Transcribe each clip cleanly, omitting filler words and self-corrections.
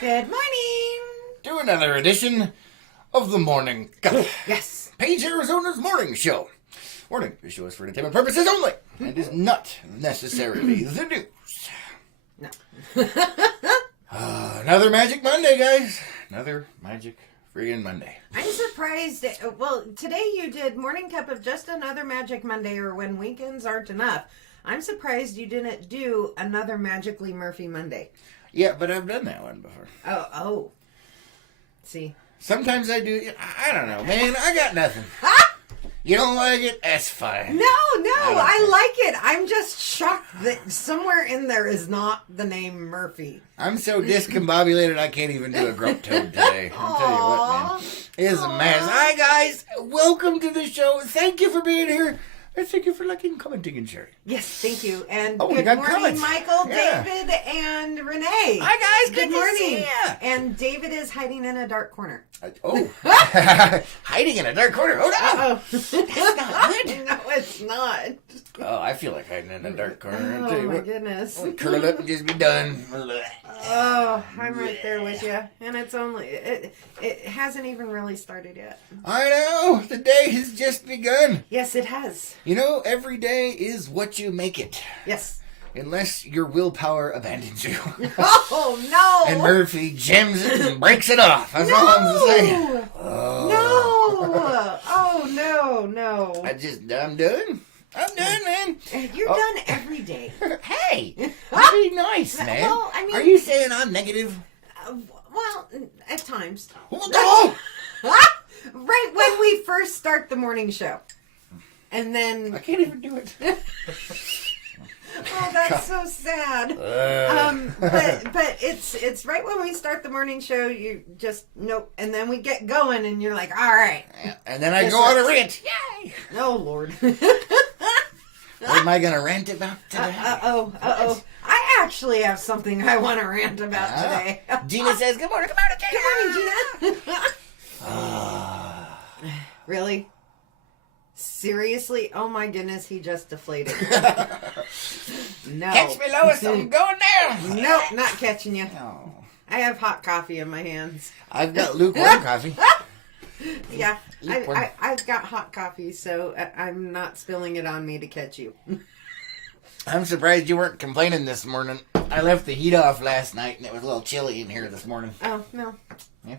Good morning. To another edition of the Morning Cup. Yes. Page Arizona's morning show. Morning show is for entertainment purposes only. And is not necessarily the news. No. Another Magic Monday, guys. Another Magic friggin' Monday. I'm surprised. Well, today you did Morning Cup of just another Magic Monday, or when weekends aren't enough. I'm surprised you didn't do another Magically Murphy Monday. Yeah, but I've done that one before. Oh. See. Sometimes I do. I don't know, man. I got nothing. You don't like it? That's fine. No, I like it. I'm just shocked that somewhere in there is not the name Murphy. I'm so discombobulated I can't even do a grunt toad today. I'll tell you what, man. It is a mess. Hi, guys. Welcome to the show. Thank you for being here. And thank you for liking, commenting, and sharing. Yes, thank you. And we good got morning, comments. Michael, Yeah. David, and Renee. Hi, guys. Good morning. to see ya. And David is hiding in a dark corner. Hiding in a dark corner. Oh, no. Uh-oh. That's not good. No, it's not. Oh, I feel like hiding in a dark corner. I'll tell Oh, you my what. goodness. I'll curl up and just be done. Oh, I'm right there with you. And it's only, it hasn't even really started yet. I know. The day has just begun. Yes, it has. You know, every day is what you make it. Yes. Unless your willpower abandons you. Oh, no. And Murphy jams it and breaks it off. That's all I'm saying. Oh. No. Oh, no. I'm done. I'm done, man. You're done every day. Hey, be nice, man. Well, I mean- Are you saying I'm negative? Well, at times. Oh! Right when we first start the morning show. And I then, can't even do it. oh, that's so sad. But it's right when we start the morning show, you just, nope. And then we get going and you're like, all right. And then I This go on a works. rant. Yay! Oh, Lord. What am I going to rant about today? Uh-oh. I actually have something I want to rant about today. Gina says, good morning, Good morning, Gina. Really? Seriously? Oh my goodness, he just deflated. No. Catch me, Lois, I'm going down. Nope, not catching you. Oh. I have hot coffee in my hands. I've got lukewarm coffee. Yeah, Lukewarm. I've got hot coffee, so I'm not spilling it on me to catch you. I'm surprised you weren't complaining this morning. I left the heat off last night and it was a little chilly in here this morning. Oh, no. Yeah.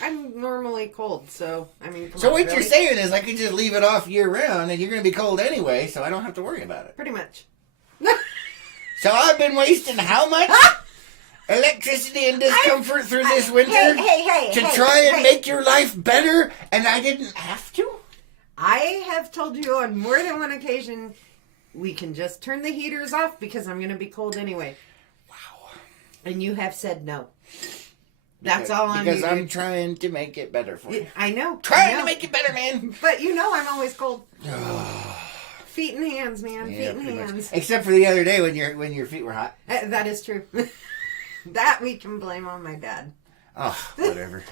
I'm normally cold, so, I mean, come So on, what really? you're saying is I could just leave it off year round and you're going to be cold anyway, so I don't have to worry about it. Pretty much. So I've been wasting how much electricity and discomfort through this winter Hey, to try and make your life better, and I didn't have to? I have told you on more than one occasion, we can just turn the heaters off because I'm going to be cold anyway. Wow. And you have said no. That's all I'm Because doing. I'm trying to make it better for you. I know. Trying I know. to make it better, man. But you know I'm always cold. Feet and hands, man. Yeah, Feet and pretty much. hands. Except for the other day when your feet were hot. That is true. That we can blame on my dad. Oh, whatever.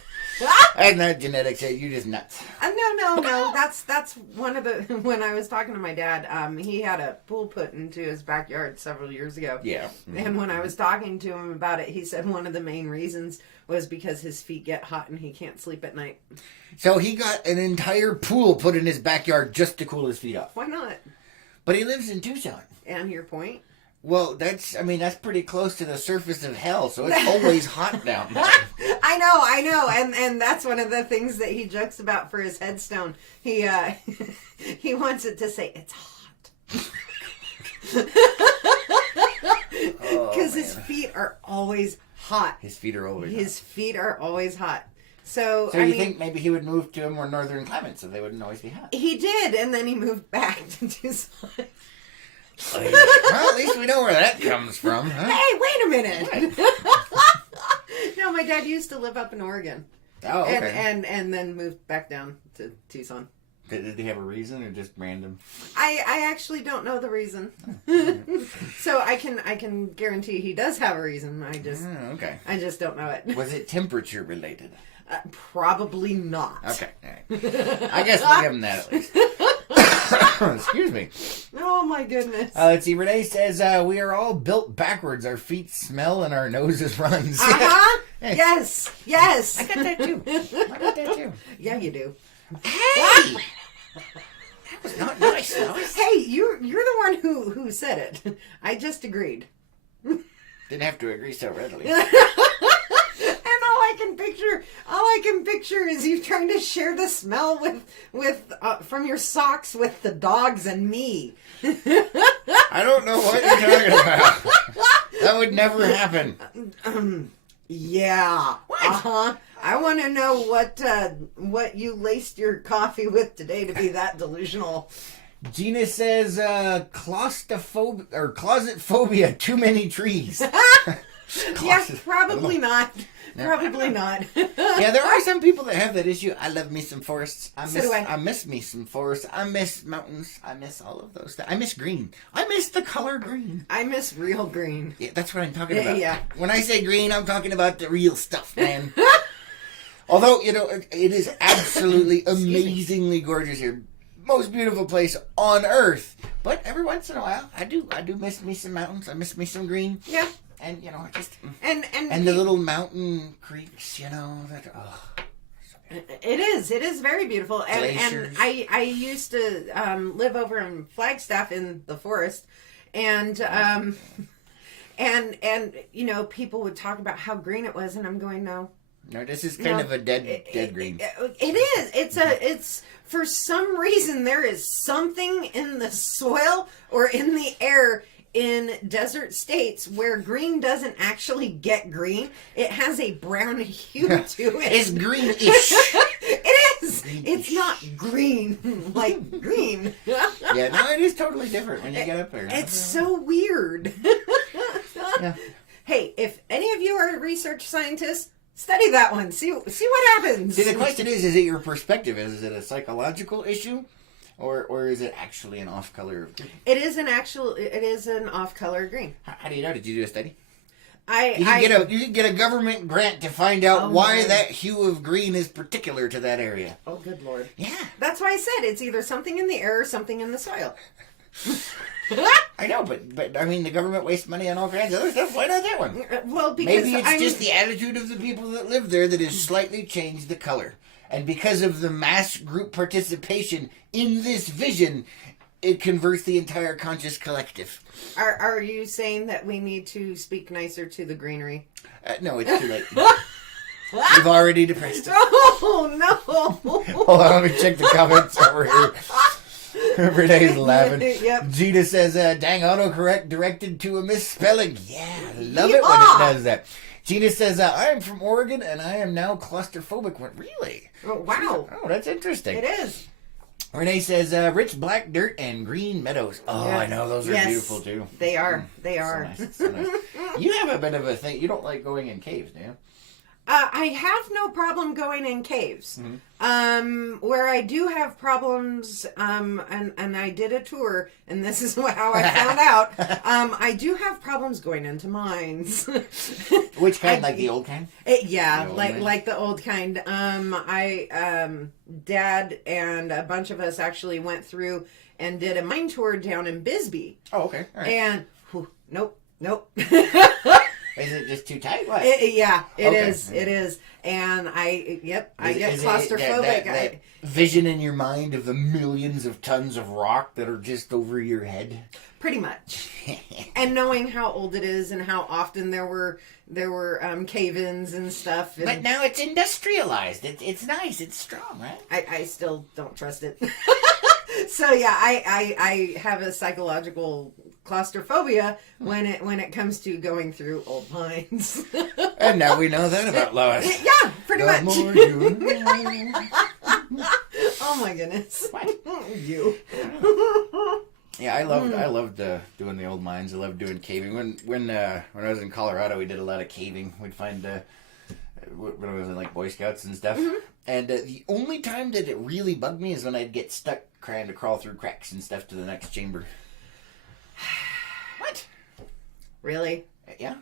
That's not genetics. You're just nuts. No. That's one of the... When I was talking to my dad, he had a pool put into his backyard several years ago. Yeah. And when I was talking to him about it, he said one of the main reasons was because his feet get hot and he can't sleep at night. So he got an entire pool put in his backyard just to cool his feet off. Why not? But he lives in Tucson. And your point? Well, that's pretty close to the surface of hell, so it's always hot down there. I know, and that's one of the things that he jokes about for his headstone. He he wants it to say it's hot because his feet are always hot. His feet are always His feet are always hot. So hot. So you think maybe he would move to a more northern climate so they wouldn't always be hot? He did, and then he moved back to Tucson. Well, at least we know where that comes from, huh? Hey, wait a minute. No, my dad used to live up in Oregon. Oh, okay. And then moved back down to Tucson. Did he have a reason or just random? I actually don't know the reason. So I can guarantee he does have a reason. I just don't know it. Was it temperature related? Probably not. Okay. All right. I guess we'll give him that at least. Excuse me. Oh my goodness. Let's see. Renee says we are all built backwards. Our feet smell and our noses runs. Hey. Yes. Yes. I got that too. Yeah, you do. Hey! That was not nice, Lois. Hey, you're the one who said it. I just agreed. Didn't have to agree so readily. And all I can picture is you trying to share the smell with from your socks with the dogs and me. I don't know what you're talking about. That would never happen. Yeah. What? I want to know what you laced your coffee with today to be that delusional. Gina says claustrophobia or closet phobia, too many trees. Yeah, probably not. Probably not. Yeah, there are some people that have that issue. I love me some forests. So do I. I miss me some forests. I miss mountains. I miss all of those things. I miss green. I miss the color green. I miss real green. Yeah, that's what I'm talking about. Yeah. When I say green, I'm talking about the real stuff, man. Although, it is absolutely amazingly gorgeous here. Most beautiful place on earth. But every once in a while, I do miss me some mountains. I miss me some green. Yeah. And, just... And the little mountain creeks, that... Oh, so it is very beautiful. And I used to live over in Flagstaff in the forest. And people would talk about how green it was. And I'm going, no. No, this is kind of a dead green. It is. It's for some reason there is something in the soil or in the air in desert states where green doesn't actually get green. It has a brown hue to it. It's greenish. It is. Greenish. It's not green like green. Yeah, no, it is totally different when you get up there. It's so weird. Yeah. Hey, if any of you are research scientists, study that one. See what happens. See, the question is it your perspective? Is it a psychological issue? Or is it actually an off-color of green? It is an off-color green. How do you know? Did you do a study? You can get a government grant to find out why that hue of green is particular to that area. Oh, good Lord. Yeah. That's why I said it's either something in the air or something in the soil. I know, but I mean, the government wastes money on all kinds of other stuff. Why not that one? Well, because maybe it's just the attitude of the people that live there that has slightly changed the color. And because of the mass group participation in this vision, it converts the entire conscious collective. Are you saying that we need to speak nicer to the greenery? No, it's too late. You've already depressed it. Oh, no. Hold on, let me check the comments over here. Renee's laughing. Yep. Gina says, dang autocorrect directed to a misspelling. Yeah, I love it when it does that. Gina says, I am from Oregon and I am now claustrophobic. Really? Oh, wow. Oh, that's interesting. It is. Renee says, rich black dirt and green meadows. Oh, yeah. I know. Those are beautiful, too. They are. They are. So nice. You have a bit of a thing. You don't like going in caves, do you? I have no problem going in caves. Mm-hmm. Where I do have problems, and I did a tour, and this is how I found out. I do have problems going into mines. Which kind? Like the old kind? Yeah, like the old kind. Dad and a bunch of us actually went through and did a mine tour down in Bisbee. Oh, okay. All right. And nope. Is it just too tight? What? It is. It is. And I get claustrophobic. That vision in your mind of the millions of tons of rock that are just over your head? Pretty much. And knowing how old it is and how often there were cave-ins and stuff. And but now it's industrialized. It's nice. It's strong, right? I still don't trust it. So yeah, I have a psychological claustrophobia when it comes to going through old mines. And now we know that about Lois. Yeah, pretty much. More you know. Oh my goodness. What? You. Yeah, I loved doing the old mines. I loved doing caving. When I was in Colorado, we did a lot of caving. We'd find when I was in like Boy Scouts and stuff. Mm-hmm. And the only time that it really bugged me is when I'd get stuck trying to crawl through cracks and stuff to the next chamber. What? Really? Yeah.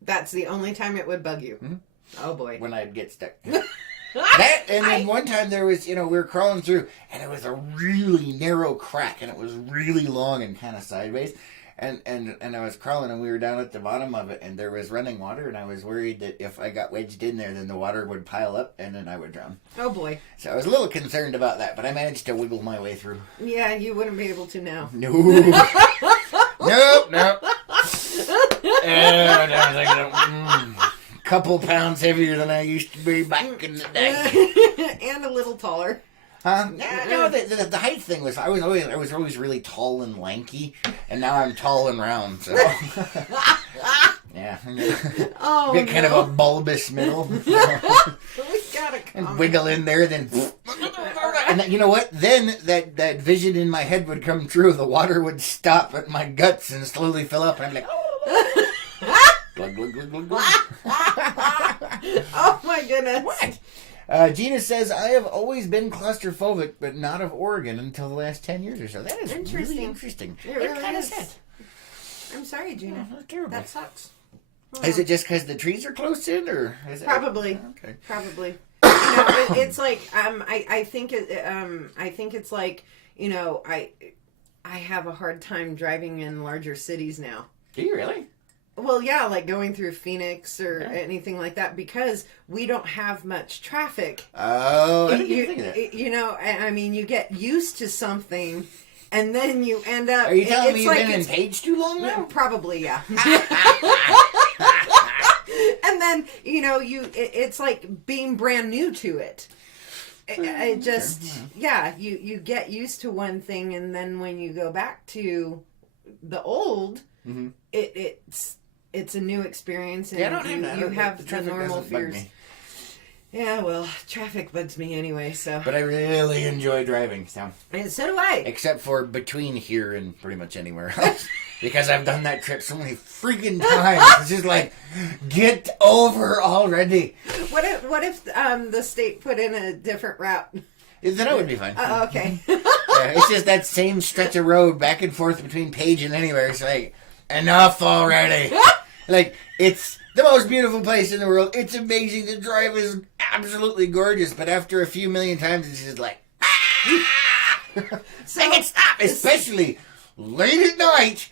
That's the only time it would bug you. Mm-hmm. Oh boy. When I'd get stuck. That, and then one time there was, we were crawling through, and it was a really narrow crack, and it was really long and kind of sideways. and I was crawling, and we were down at the bottom of it, and there was running water, and I was worried that if I got wedged in there, then the water would pile up, and then I would drown. Oh boy. So I was a little concerned about that, but I managed to wiggle my way through. Yeah, you wouldn't be able to now. No. Nope. Couple pounds heavier than I used to be back in the day. And a little taller. No, the height thing was I was always really tall and lanky, and now I'm tall and round. So yeah, oh, get kind of a bulbous middle. We gotta come. And wiggle in there, then and then, you know what? Then that vision in my head would come true. The water would stop at my guts and slowly fill up, and I'm like, glug, glug, glug, glug, glug. Oh my goodness! What? Gina says, I have always been claustrophobic, but not of Oregon until the last 10 years or so. That is really interesting. It really kind of is. sad. I'm sorry, Gina. Oh, that's terrible. That sucks. Is it just because the trees are close in, or is it? Probably. Okay. Probably. It's like I think it's like, I have a hard time driving in larger cities now. Do you really? Well, yeah, like going through Phoenix or anything like that, because we don't have much traffic. Oh, I didn't even think of that. I mean, you get used to something, and then you end up... Are you telling me you've been in Page too long now? Probably, yeah. And then, it's like being brand new to it. It just, you get used to one thing, and then when you go back to the old, mm-hmm. It's a new experience, and you have the normal fears. Yeah, well, traffic bugs me anyway, so. But I really enjoy driving, so. And so do I. Except for between here and pretty much anywhere else. Because I've done that trip so many freaking times. It's just like, get over already. What if the state put in a different route? Then I would be fine. Okay. It's just that same stretch of road back and forth between Page and anywhere. It's like, enough already. Like, it's the most beautiful place in the world. It's amazing. The drive is absolutely gorgeous. But after a few million times, it's just like, so, I can stop. Especially late at night.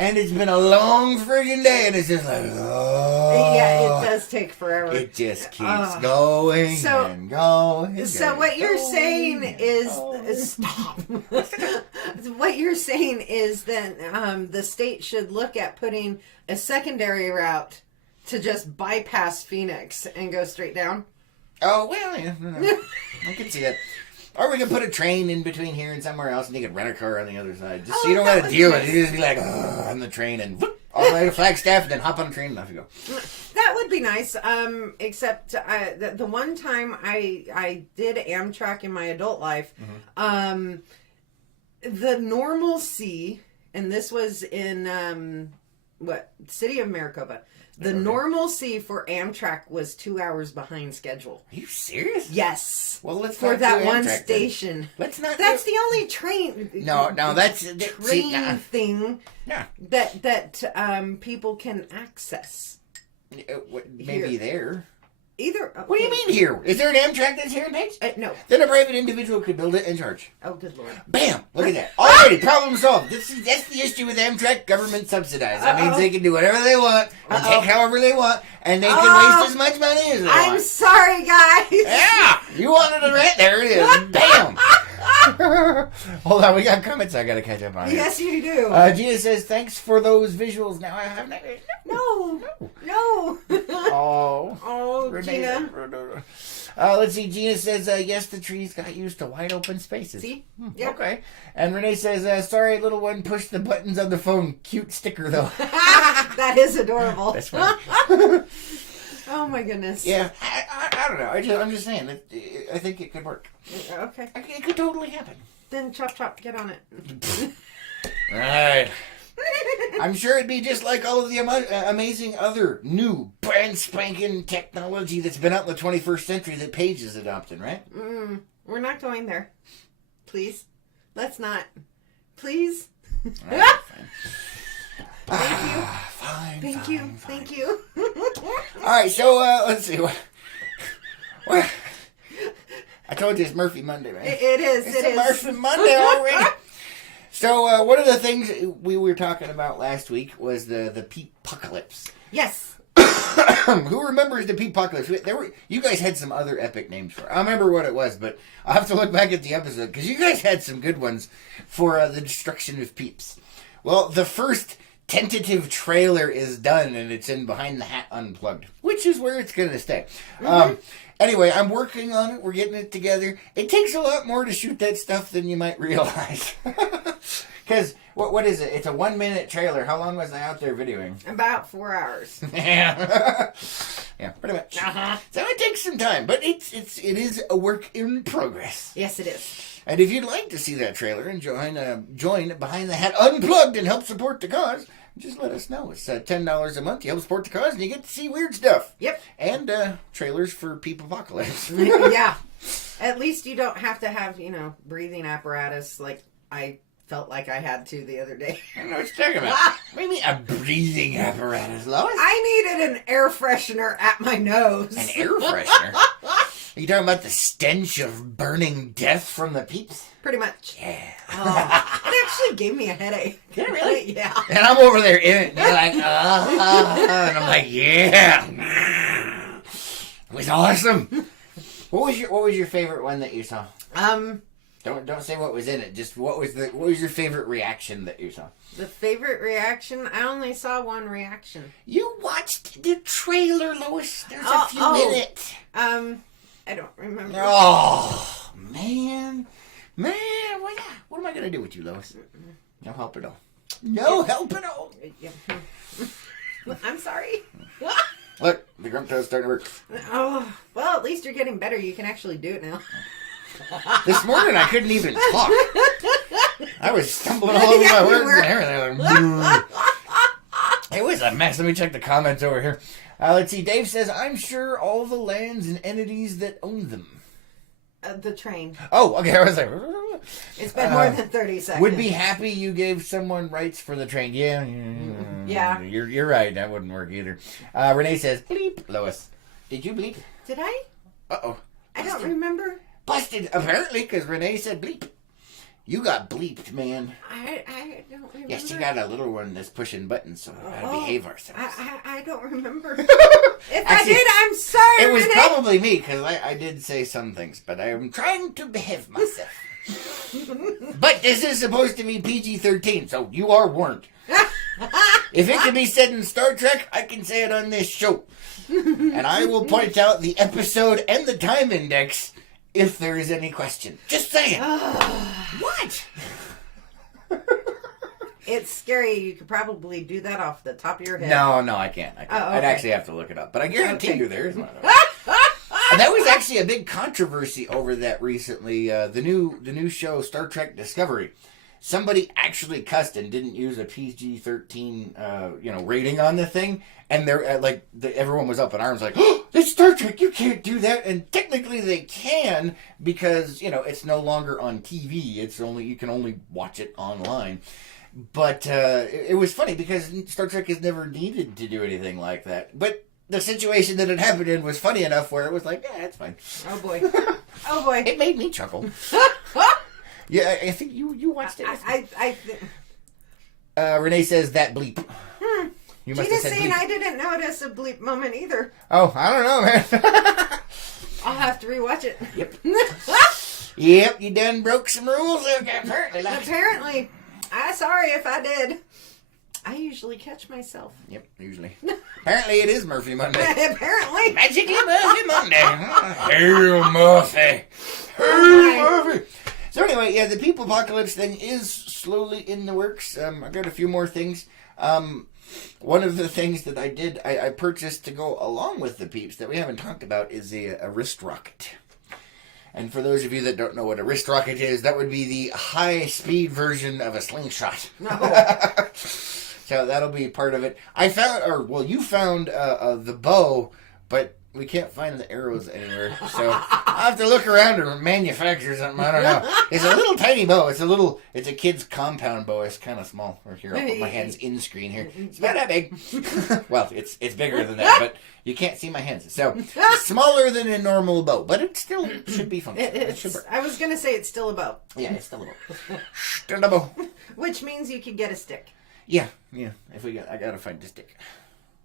And it's been a long friggin' day. And it's just like, oh. Yeah, it does take forever. It just keeps going and going. So what you're saying is... Stop. What you're saying is that the state should look at putting a secondary route to just bypass Phoenix and go straight down? Oh, well, yeah. I can see it. Or we could put a train in between here and somewhere else, and you could rent a car on the other side. Just so you don't have to deal with it. You just be like, on the train, and whoop, all the way to Flagstaff, and then hop on a train, and off you go. That would be nice. Except the one time I did Amtrak in my adult life, the normalcy, and this was in city of Maricopa. The normalcy for Amtrak was 2 hours behind schedule. Are you serious? Yes. Well, let's for not that do one Amtrak, station. Then. Let's not. That's the only train. No, that's train thing. Yeah. That people can access. Maybe here. There. Either. Okay. What do you mean here? Is there an Amtrak that's here in Page? No. Then a private individual could build it and charge. Oh, good Lord. Bam! Look at that. Alrighty, problem solved. That's the issue with Amtrak. Government subsidized. That means they can do whatever they want and take however they want, and they can waste as much money as they want. I'm sorry, guys. Yeah! You wanted to rent? There it is. Bam! Hold on, we got comments I gotta catch up on here. Yes, you do. Gina says, thanks for those visuals. Now I have No. Oh, Gina. Let's see. Gina says, yes, the trees got used to wide open spaces. See? Yep. Okay. And Renee says, sorry, little one, push the buttons on the phone. Cute sticker, though. That is adorable. That's funny. Oh, my goodness. Yeah. I don't know. I'm just saying. I think it could work. Okay. It could totally happen. Then chop, get on it. All right. I'm sure it'd be just like all of the amazing other new brand spanking technology that's been out in the 21st century that Paige is adopting, right? We're not going there. Please. Let's not. Please. All right, fine. Thank you. Fine. Thank you. All right, so let's see. What? I told you it's Murphy Monday, right? It is. It's a Murphy Monday already. So one of the things we were talking about last week was the peep-pocalypse. Yes. Who remembers the peep-pocalypse? You guys had some other epic names for it. I don't remember what it was, but I'll have to look back at the episode because you guys had some good ones for the destruction of peeps. Well, the first tentative trailer is done, and it's in Behind the Hat Unplugged, which is where it's going to stay. Anyway, I'm working on it. We're getting it together. It takes a lot more to shoot that stuff than you might realize. Because, what is it? It's a 1-minute trailer. How long was I out there videoing? About 4 hours. Yeah. Yeah, pretty much. Uh-huh. So it takes some time, but it is a work in progress. Yes, it is. And if you'd like to see that trailer and join Behind the Hat Unplugged and help support the cause, just let us know. It's $10 a month. You help support the cause, and you get to see weird stuff. Yep. And trailers for Peep-Apocalypse. Yeah. At least you don't have to have, breathing apparatus like I felt like I had to the other day. I don't know what you're talking about. What do you mean a breathing apparatus, Lois? I needed an air freshener at my nose. An air freshener? Are you talking about the stench of burning death from the peeps? Pretty much. Yeah. Oh, it actually gave me a headache. Did it really? Yeah. And I'm over there in it, and you're like, and I'm like, yeah. It was awesome. What was your favorite one that you saw? Don't say what was in it. Just what was your favorite reaction that you saw? The favorite reaction? I only saw one reaction. You watched the trailer, Lois. There's a few minutes. I don't remember. Oh, man. What am I going to do with you, Lois? No help at all. No help at all. I'm sorry. Look, the grump toe's starting to work. Oh, well, at least you're getting better. You can actually do it now. This morning I couldn't even talk. I was stumbling all over my words and everything. It was a mess. Let me check the comments over here. Let's see. Dave says, I'm sure all the lands and entities that own them. The train. Oh, okay. I was like, it's been more than 30 seconds. Would be happy you gave someone rights for the train. Yeah. You're right. That wouldn't work either. Renee says, bleep. Lois, did you bleep? Did I? Uh-oh. I don't remember. Busted, apparently, because Renee said bleep. You got bleeped, man. I don't remember. Yes, you got a little one that's pushing buttons, so we gotta behave ourselves. I don't remember. If actually, I did, I'm sorry, it was Renee. probably me, because I did say some things, but I am trying to behave myself. But this is supposed to be PG-13, so you are warned. If it can be said in Star Trek, I can say it on this show. And I will point out the episode and the time index if there is any question. Just saying. What? It's scary. You could probably do that off the top of your head. No, I can't. Oh, okay. I'd actually have to look it up. But I guarantee you there is one. And that was actually a big controversy over that recently. The new show, Star Trek Discovery. Somebody actually cussed and didn't use a PG-13 rating on the thing. And they're everyone was up in arms like, oh, it's Star Trek, you can't do that. And technically they can because, it's no longer on TV. You can only watch it online. But it was funny because Star Trek has never needed to do anything like that. But the situation that it happened in was funny enough where it was like, yeah, it's fine. Oh, boy. Oh, boy. It made me chuckle. Yeah, I think you watched it. Renee says that bleep. You must have said saying bleep. I didn't notice a bleep moment either. Oh, I don't know, man. I'll have to rewatch it. Yep. Yep, you done broke some rules. Apparently. I'm sorry if I did. I usually catch myself. Yep, usually. Apparently it is Murphy Monday. Apparently. Magically Murphy Monday. Hail Murphy. Hail Murphy. So anyway, yeah, the Peep-Apocalypse thing is slowly in the works. I got a few more things. One of the things that I purchased to go along with the Peeps that we haven't talked about is a wrist rocket. And for those of you that don't know what a wrist rocket is, that would be the high-speed version of a slingshot. No. So that'll be part of it. You found the bow, but we can't find the arrows anywhere. So I'll have to look around and manufacture something. I don't know. It's a little tiny bow. It's a kid's compound bow. It's kind of small. Right here, I'll put my hands in screen here. It's about that big. Well, it's bigger than that, but you can't see my hands. So it's smaller than a normal bow, but it still should be functional. I was going to say it's still a bow. Yeah, it's still a bow. Still a bow. Which means you could get a stick. Yeah. I gotta find the stick.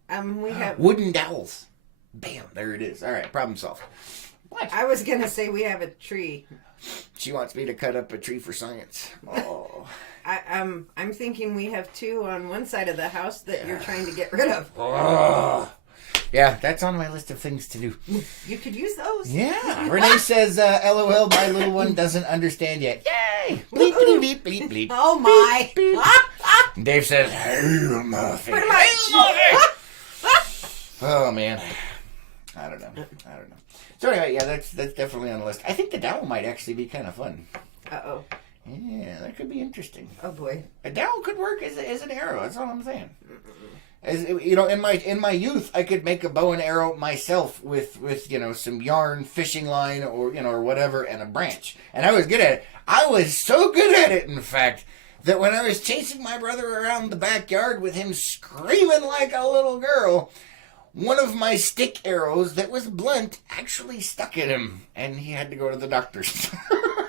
We have wooden dowels. Bam, there it is. All right, problem solved. What? I was gonna say we have a tree. She wants me to cut up a tree for science. Oh. I'm thinking we have 2 on one side of the house that you're trying to get rid of. Oh. Yeah, that's on my list of things to do. You could use those. Yeah. Renee says, LOL, my little one doesn't understand yet. Yay! Bleep, bleep, bleep, bleep, bleep. Oh, my. Beep, beep. Dave says, hey, Muffy. Pretty much. Oh, man. I don't know. So anyway, yeah, that's definitely on the list. I think the dowel might actually be kind of fun. Uh-oh. Yeah, that could be interesting. Oh, boy. A dowel could work as an arrow. That's all I'm saying. As you know, in my youth, I could make a bow and arrow myself with some yarn, fishing line, or whatever, and a branch. And I was good at it. I was so good at it, in fact, that when I was chasing my brother around the backyard with him screaming like a little girl, one of my stick arrows that was blunt actually stuck in him, and he had to go to the doctor's.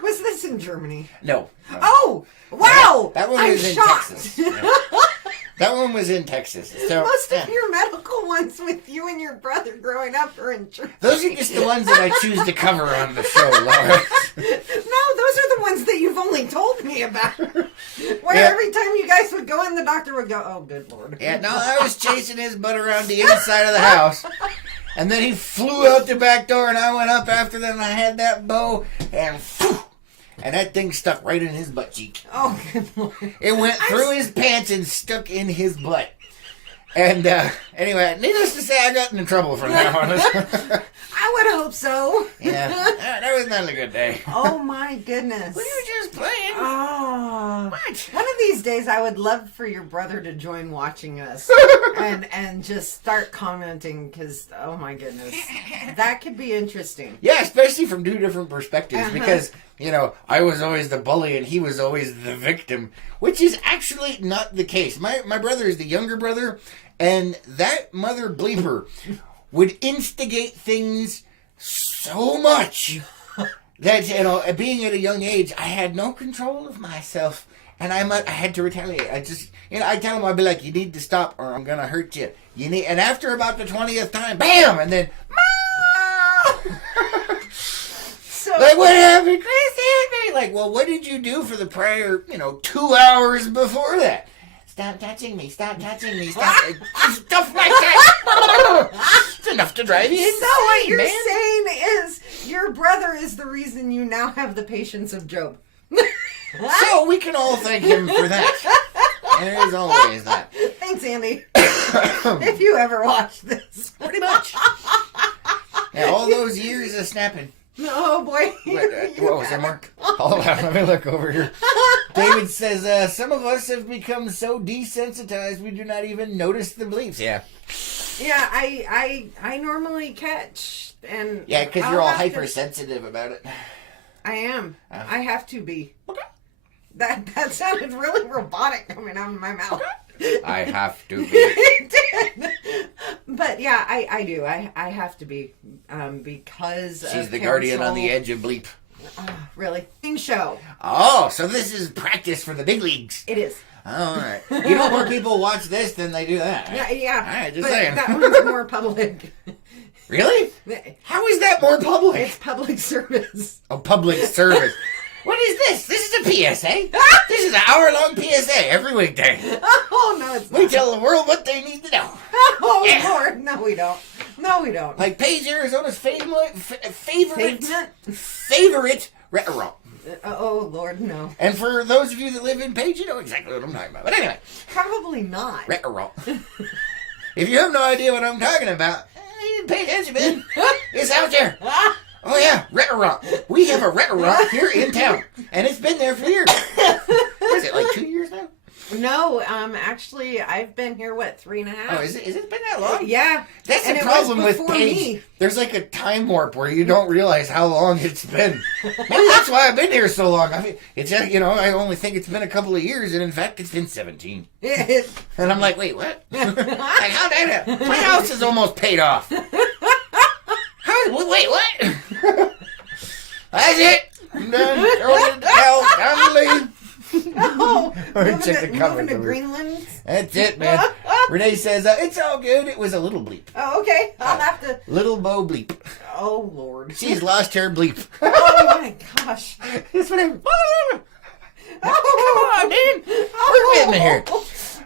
Was this in Germany? No. Oh, wow! That one was in Texas. Yeah. That one was in Texas. So, most of your medical ones with you and your brother growing up are in Germany. Those are just the ones that I choose to cover on the show, Laura. No, those are the ones that you've only told me about. Where every time you guys would go in, the doctor would go, oh, good Lord. Yeah, no, I was chasing his butt around the inside of the house. And then he flew out the back door, and I went up after them, and I had that bow, and phew, and that thing stuck right in his butt cheek. Oh, good Lord. It went through his pants and stuck in his butt. And anyway, needless to say, I got into trouble from now on. I would hope so. Yeah, that was not a good day. Oh, my goodness. We were just playing. Oh. What? One of these days, I would love for your brother to join watching us and just start commenting because, oh, my goodness. That could be interesting. Yeah, especially from 2 different perspectives because, I was always the bully and he was always the victim, which is actually not the case. My brother is the younger brother, and that mother bleeper would instigate things so much that, being at a young age, I had no control of myself, and I had to retaliate. I tell him, I'd be like, you need to stop or I'm going to hurt you. And after about the 20th time, bam, and then, Mom! So, like, what happened? Chris hit me. Like, well, what did you do for the prior, 2 hours before that? Stop touching me. Stop touching me. Stop. Stuff like that. It's enough to drive you insane, so what you're man. saying is your brother is the reason you now have the patience of Job. So we can all thank him for that. There is always that. Thanks, Andy. If you ever watch this. Pretty much. Yeah, all those years of snapping. Oh, boy. What was that, Mark? Hold on, let me look over here. David says, some of us have become so desensitized we do not even notice the bleeps. Yeah. Yeah, I normally catch. And yeah, because you're all hypersensitive about it. I am. I have to be. Okay. That sounded really robotic coming out of my mouth. I have to be. It did. But yeah, I do. I have to be because she's the guardian on the edge of bleep. Really? Show. Oh, so this is practice for the big leagues. It is. All right. More people watch this than they do that. Yeah. All right, just saying. That one's more public. Really? How is that more public? It's public service. Oh, public service. What is this? This is a PSA. This is an hour-long PSA every weekday. Oh, no, it's not. We tell the world what they need to know. Oh, yeah. Lord. No, we don't. No, we don't. Like Paige, Arizona's favorite restaurant. Oh, Lord, no. And for those of you that live in Paige, you know exactly what I'm talking about. But anyway. Probably not. Restaurant. If you have no idea what I'm talking about, pay attention, man. It's out there. Oh, yeah, restaurant. We have a restaurant here in town. And it's been there for years. Is it like 2 years now? No, actually, I've been here, 3.5? Oh, is it been that long? Yeah. That's the problem with Paige. Me. There's like a time warp where you don't realize how long it's been. Maybe that's why I've been here so long. I mean, it's, I only think it's been a couple of years, and in fact, it's been 17. And I'm like, wait, what? Like, how did that happen? My house is almost paid off. Wait, what? That's it. I'm done. Throw it in the towel. Time to leave. No, moving check the comments. Moving to over. Greenland. That's it, man. Renee says, it's all good. It was a little bleep. Oh, okay. I'll have to. Little Bo bleep. Oh, Lord. She's lost her bleep. Oh, my gosh. That's what I'm... Oh, come on, man. We're getting here.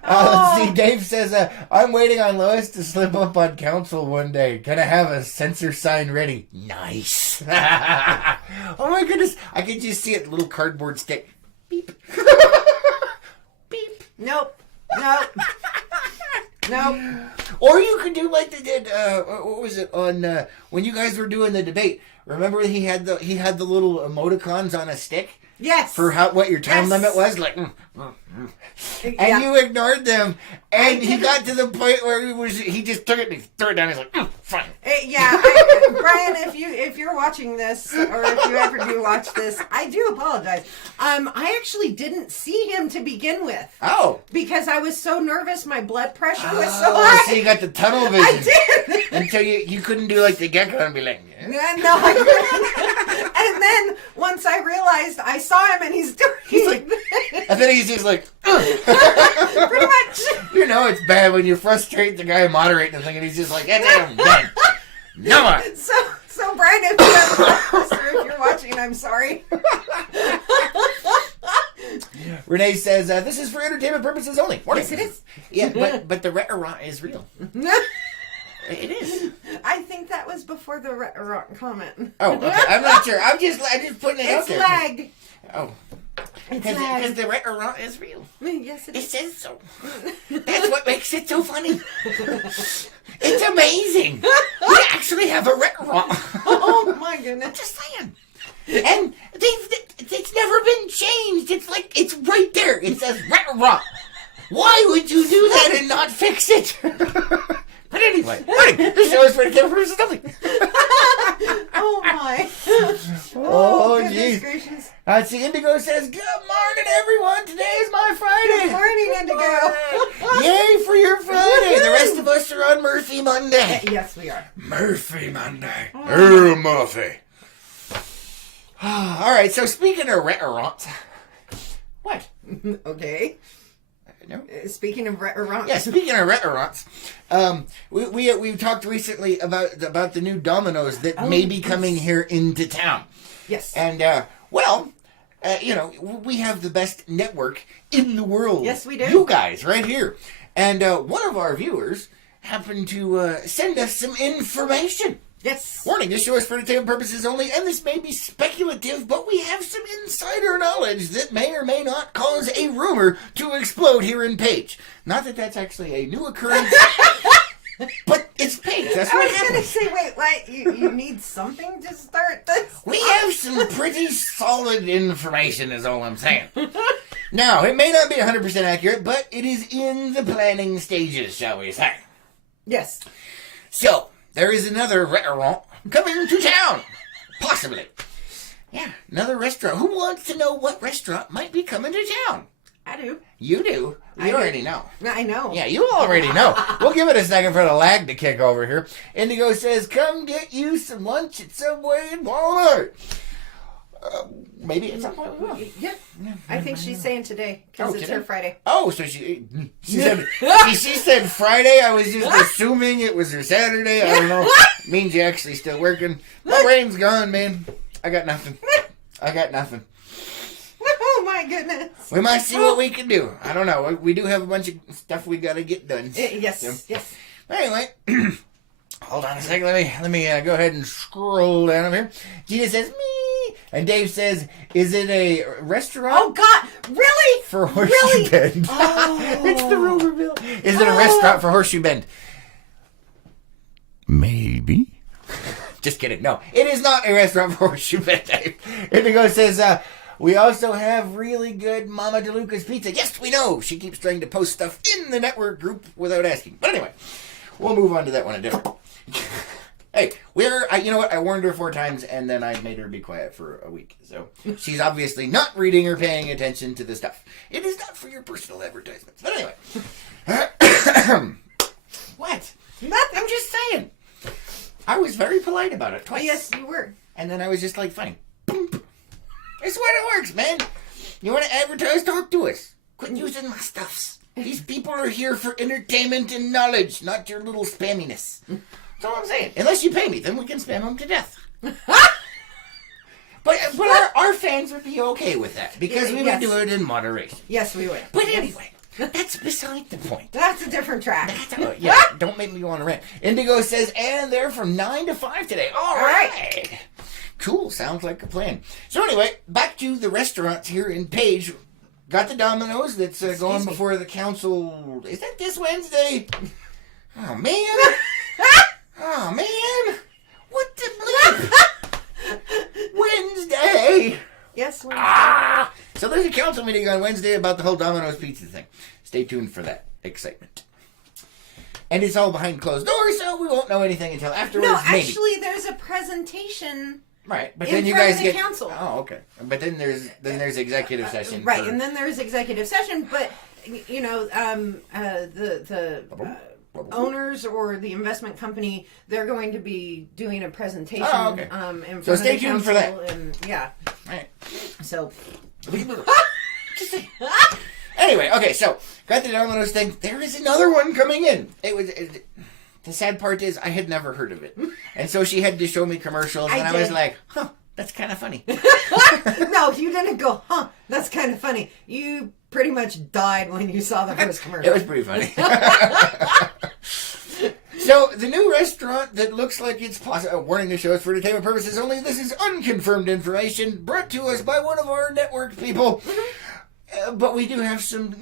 Let's see, Dave says, I'm waiting on Lois to slip up on council one day. Can I have a censor sign ready? Nice. Oh my goodness. I could just see it, little cardboard stick. Beep. Beep. Nope. Or you could do like they did, what was it, on, when you guys were doing the debate. Remember he had the little emoticons on a stick? Yes. For what your time limit was? Like, and you ignored them, and he got to the point where he just took it and he threw it down. He's like, fine. Brian, if you're watching this, or if you ever do watch this, I do apologize. I actually didn't see him to begin with. Oh. Because I was so nervous, my blood pressure was so high. So you got the tunnel vision. I did. Until you couldn't do like the gecko and be like, No, I couldn't. And then once I realized I saw him and he's like, and then he's just like, pretty much. You know it's bad when you frustrate the guy moderating the thing and he's just like, that's it, I'm done. No more. So Brian, if you're watching, I'm sorry. Renee says, this is for entertainment purposes only. Warning. Yes, it is. Yeah, but the restaurant is real. It is. I think that was before the rock comment. Oh, okay. I'm not sure. I'm just putting it out there. It's lag. Oh. Because the restaurant is real. Yes, it It is. says so. That's what makes it so funny. It's amazing. We actually have a restaurant. Oh my goodness. I'm just saying. And it's never been changed. It's like, it's right there. It says restaurant. Why would you do that and not fix it? But anyway, this show is for the camera something. Oh my. Oh, goodness jeez. gracious. Let's see, Indigo says, good morning, everyone. Today is my Friday. Good morning, Indigo. Yay for your Friday. The rest of us are on Murphy Monday. Yes, we are. Murphy Monday. Oh, Murphy. All right, so speaking of restaurants, what? Okay. No? Speaking of restaurants. Yeah, speaking of restaurants, we talked recently about the new Domino's that may be coming here into town. Yes. And, we have the best network in the world. Yes, we do. You guys, right here. And one of our viewers happened to send us some information. Yes. Warning, this show is for entertainment purposes only, and this may be speculative, but we have some insider knowledge that may or may not cause a rumor to explode here in Page. Not that that's actually a new occurrence, but it's Page. That's what happens. I was going to say, wait, what? You need something to start this? We have some pretty solid information, is all I'm saying. Now, it may not be 100% accurate, but it is in the planning stages, shall we say. Yes. So, there is another restaurant coming to town. Possibly. Yeah, another restaurant. Who wants to know what restaurant might be coming to town? I do. You do. You already know. I know. Yeah, you already know. We'll give it a second for the lag to kick over here. Indigo says, come get you some lunch at Subway in Walmart. Maybe at some point we will. Yeah. I think she's saying today, because it's her Friday. Oh, so she said she said Friday. I was just assuming it was her Saturday. I don't know. Means you're actually still working. My brain's gone, man. I got nothing. Oh my goodness. We might see what we can do. I don't know. We do have a bunch of stuff we got to get done. Yes. So, Yes. Anyway, hold on a second. Let me go ahead and scroll down here. Gina says me, and Dave says, "Is it a restaurant?" Oh God! Really? For Horseshoe Bend. Oh. It's the Roverville. Is it a restaurant for Horseshoe Bend? Maybe. Just kidding. No, it is not a restaurant for Horseshoe Bend, Dave. Indigo says, we also have really good Mama DeLuca's pizza. Yes, we know. She keeps trying to post stuff in the network group without asking. But anyway, we'll move on to that one a different. Hey, you know what? I warned her 4 times, and then I made her be quiet for a week. So she's obviously not reading or paying attention to the stuff. It is not for your personal advertisements. But anyway. What? Nothing. I'm just saying. I was very polite about it twice. Yes, you were. And then I was just like, fine. Boom. It's what it works, man. You want to advertise? Talk to us. Quit using my stuffs. These people are here for entertainment and knowledge, not your little spamminess. That's all I'm saying. Unless you pay me, then we can spam them to death. But our fans would be okay with that, because we would do it in moderation. Yes, we would. But anyway, that's beside the point. That's a different track. Yeah, don't make me go on a rant. Indigo says, and they're from 9 to 5 today. All right. Cool, sounds like a plan. So anyway, back to the restaurants here in Page. Got the Domino's that's going before the council. Is that this Wednesday? Oh, man. Oh, man. What the bleep? Wednesday. Yes, Wednesday. So there's a council meeting on Wednesday about the whole Domino's pizza thing. Stay tuned for that excitement. And it's all behind closed doors, so we won't know anything until afterwards. No, actually, there's a presentation. Right, but then you guys get council. Oh, okay. But then there's executive session. Right, and then there's executive session. But you know, the owners or the investment company, they're going to be doing a presentation. Oh, okay. In front so stay of the tuned for that. And, yeah. Right. So. Anyway, okay. So got the Domino's thing. There is another one coming in. The sad part is I had never heard of it. And so she had to show me commercials, and I was like, huh, that's kind of funny. No, you didn't go, huh, that's kind of funny. You pretty much died when you saw the first commercial. It was pretty funny. So, the new restaurant that looks like it's possible, warning the show is for entertainment purposes only. This is unconfirmed information brought to us by one of our network people. But we do have some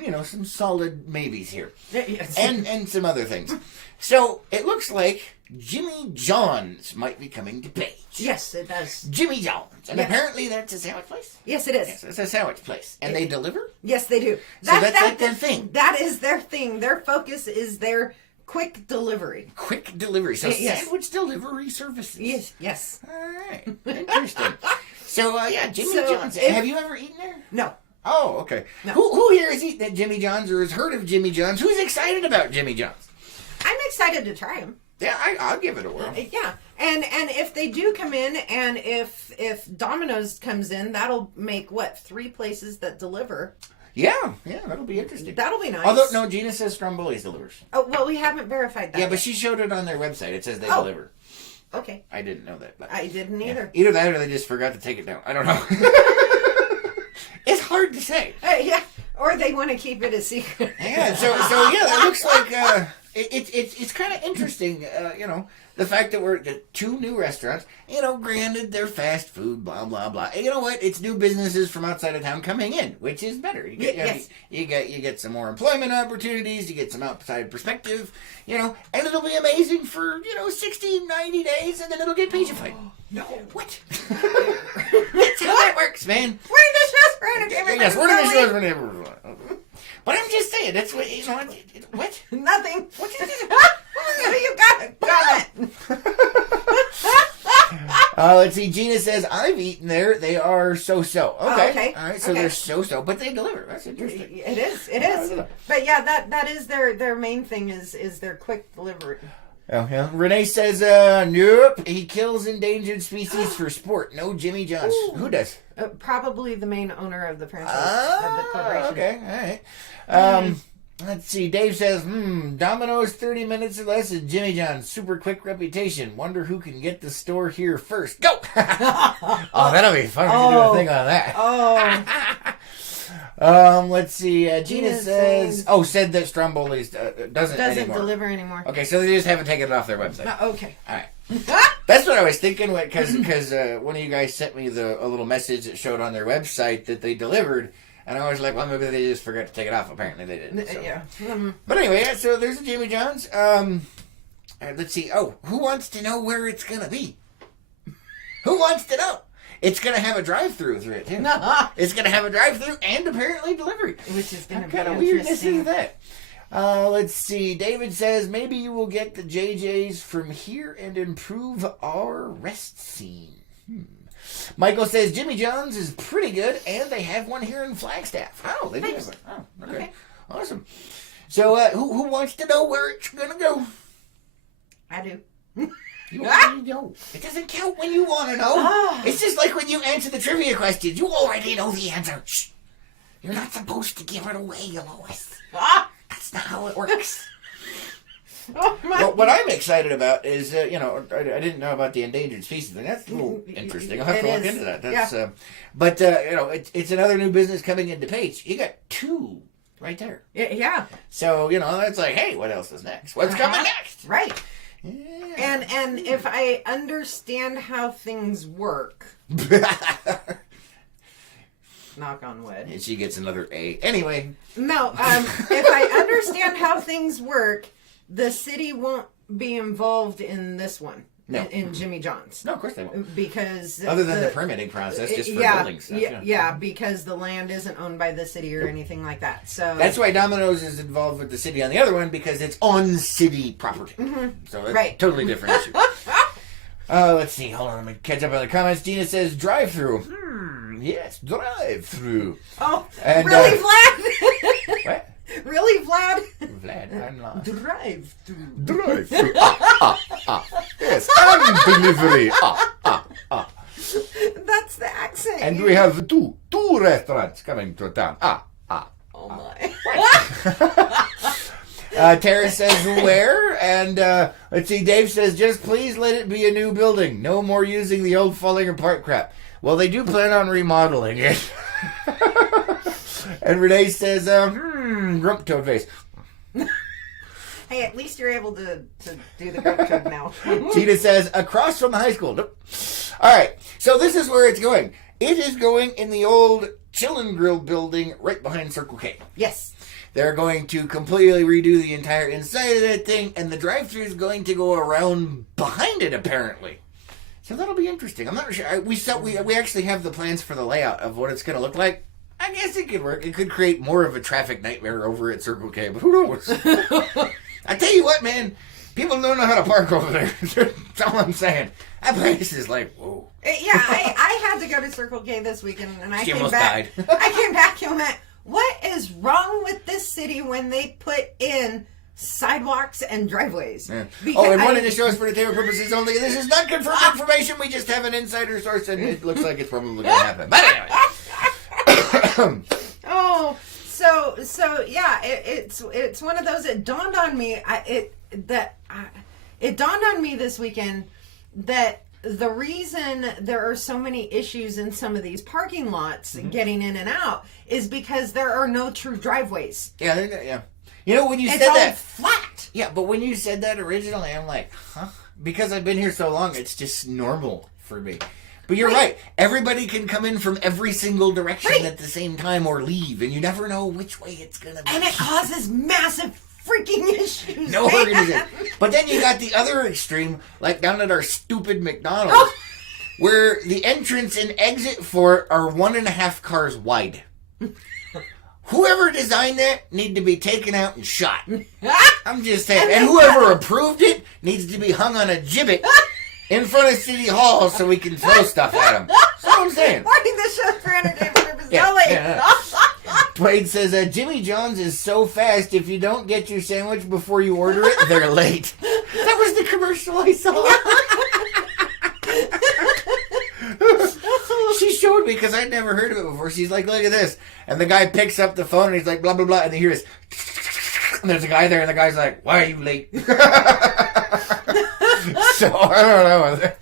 solid maybes here. Yes. And some other things. So, it looks like Jimmy John's might be coming to Page. Yes, it does. Jimmy John's. And apparently that's a sandwich place? Yes, it is. Yes, it's a sandwich place. And they deliver? Yes, they do. So that's like their thing. That is their thing. Their focus is their quick delivery. Quick delivery. So yes. Sandwich delivery services. Yes. All right. Interesting. So, Jimmy John's. Have you ever eaten there? No. Oh, okay. No. Who here has eaten at Jimmy John's or has heard of Jimmy John's? Who's excited about Jimmy John's? I'm excited to try them. Yeah, I'll give it a whirl. Yeah, and if they do come in, and if Domino's comes in, that'll make 3 places that deliver. Yeah, that'll be interesting. That'll be nice. Although, no, Gina says Stromboli's delivers. Oh, well, we haven't verified that. Yeah, but she showed it on their website. It says they deliver. Okay. I didn't know that. But I didn't either. Either that or they just forgot to take it down. I don't know. It's hard to say. Yeah, or they want to keep it a secret. Yeah, so it looks like it's kind of interesting, the fact that we're at 2 new restaurants. Granted they're fast food, blah blah blah. And you know what? It's new businesses from outside of town coming in, which is better. You get some more employment opportunities. You get some outside perspective. And it'll be amazing for 60, 90 days, and then it'll get pagified. No. What? That's how that works, man. We're in this restaurant. Yes, we're in this restaurant. But I'm just saying, that's what, what? Nothing. What is it? You got it. Let's see, Gina says, I've eaten there. They are so-so. Okay. All right, so they're so-so, but they deliver. That's interesting. It is. But yeah, that is their main thing is their quick delivery. Oh, yeah. Renee says, nope. He kills endangered species for sport. No Jimmy John's. Ooh. Who does? Probably the main owner of the franchise of the corporation. Okay, all right. Let's see. Dave says, Domino's 30 minutes or less and Jimmy John's super quick reputation. Wonder who can get the store here first. Go! Oh, that'll be fun to do a thing on that. Let's see. Gina says, said that Stromboli's doesn't anymore. Deliver anymore. Okay, so they just haven't taken it off their website. Okay. All right. That's what I was thinking because one of you guys sent me a little message that showed on their website that they delivered, and I was like, well, maybe they just forgot to take it off. Apparently they didn't. So. Yeah. But anyway, so there's a Jimmy John's. Let's see. Oh, who wants to know where it's gonna be? Who wants to know? It's going to have a drive-through through it, too. It's going to have a drive-through and apparently delivery. Which is going to be kind of weirdness is that? Let's see. David says, maybe you will get the JJs from here and improve our rest scene. Michael says, Jimmy John's is pretty good, and they have one here in Flagstaff. Oh, they do have one. Oh, okay. Awesome. So, who wants to know where it's going to go? I do. You already know. It doesn't count when you want to know. It's just like when you answer the trivia questions. You already know the answer. Shh. You're not supposed to give it away, Lois. Ah! That's not how it works. Oh my. Well, what I'm excited about is, I didn't know about the endangered species thing. That's a little interesting. I'll have to look into that. That's, but, it's another new business coming into Page. You got 2 right there. Yeah. So, it's like, hey, what else is next? What's coming next? Right. Yeah. And if I understand how things work, knock on wood. And she gets another A. Anyway. No, if I understand how things work, the city won't be involved in this one. No. In Jimmy John's. No, of course they won't. Because other than the permitting process, just for building stuff. Yeah, because the land isn't owned by the city or anything like that. So that's why Domino's is involved with the city on the other one, because it's on city property. Mm-hmm. So it's a totally different issue. Let's see. Hold on. Let me catch up on the comments. Gina says drive-through. Yes, drive-through. Oh, and, really, Vlad? What? Really, Vlad? Vlad, I'm lost. Drive-through. Drive-through. Yes, and delivery. That's the accent. And we have two restaurants coming to town. Oh my. Tara says where, and let's see, Dave says just please let it be a new building. No more using the old falling apart crap. Well, they do plan on remodeling it. And Renee says, grump toad face. Hey, at least you're able to do the grump toad now. Gina says, across from the high school. Nope. All right, so this is where it's going. It is going in the old Chillin' Grill building right behind Circle K. Yes. They're going to completely redo the entire inside of that thing, and the drive-thru is going to go around behind it, apparently. So that'll be interesting. I'm not sure. We actually have the plans for the layout of what it's going to look like. I guess it could work. It could create more of a traffic nightmare over at Circle K, but who knows? I tell you what, man. People don't know how to park over there. That's all I'm saying. That place is like, whoa. Yeah, I had to go to Circle K this weekend, and I She came almost back. died. I came back and went, what is wrong with this city when they put in sidewalks and driveways? Yeah. Because And wanted to show us for entertainment purposes only. This is not confirmed information. We just have an insider source, and it looks like it's probably going to happen. But anyway. Oh, so yeah, it's one of those. It dawned on me. It dawned on me this weekend that the reason there are so many issues in some of these parking lots getting in and out is because there are no true driveways. Yeah. You know, when you said all that, flat. Yeah, but when you said that originally, I'm like, huh? Because I've been here so long, it's just normal for me. But you're right. Everybody can come in from every single direction at the same time or leave, and you never know which way it's going to be. And it causes massive freaking issues. No organization. But then you got the other extreme, like down at our stupid McDonald's, where the entrance and exit for it are 1.5 cars wide. Whoever designed that need to be taken out and shot. I'm just saying. And whoever approved it needs to be hung on a gibbet in front of City Hall so we can throw stuff at them. That's what I'm saying. Morning, the show for entertainment purposes Yeah. Wade says, Jimmy John's is so fast, if you don't get your sandwich before you order it, they're late. That was the commercial I saw. She showed me because I'd never heard of it before. She's like, look at this. And the guy picks up the phone and he's like, blah, blah, blah. And he hears, and there's a guy there and the guy's like, why are you late? So, I don't know.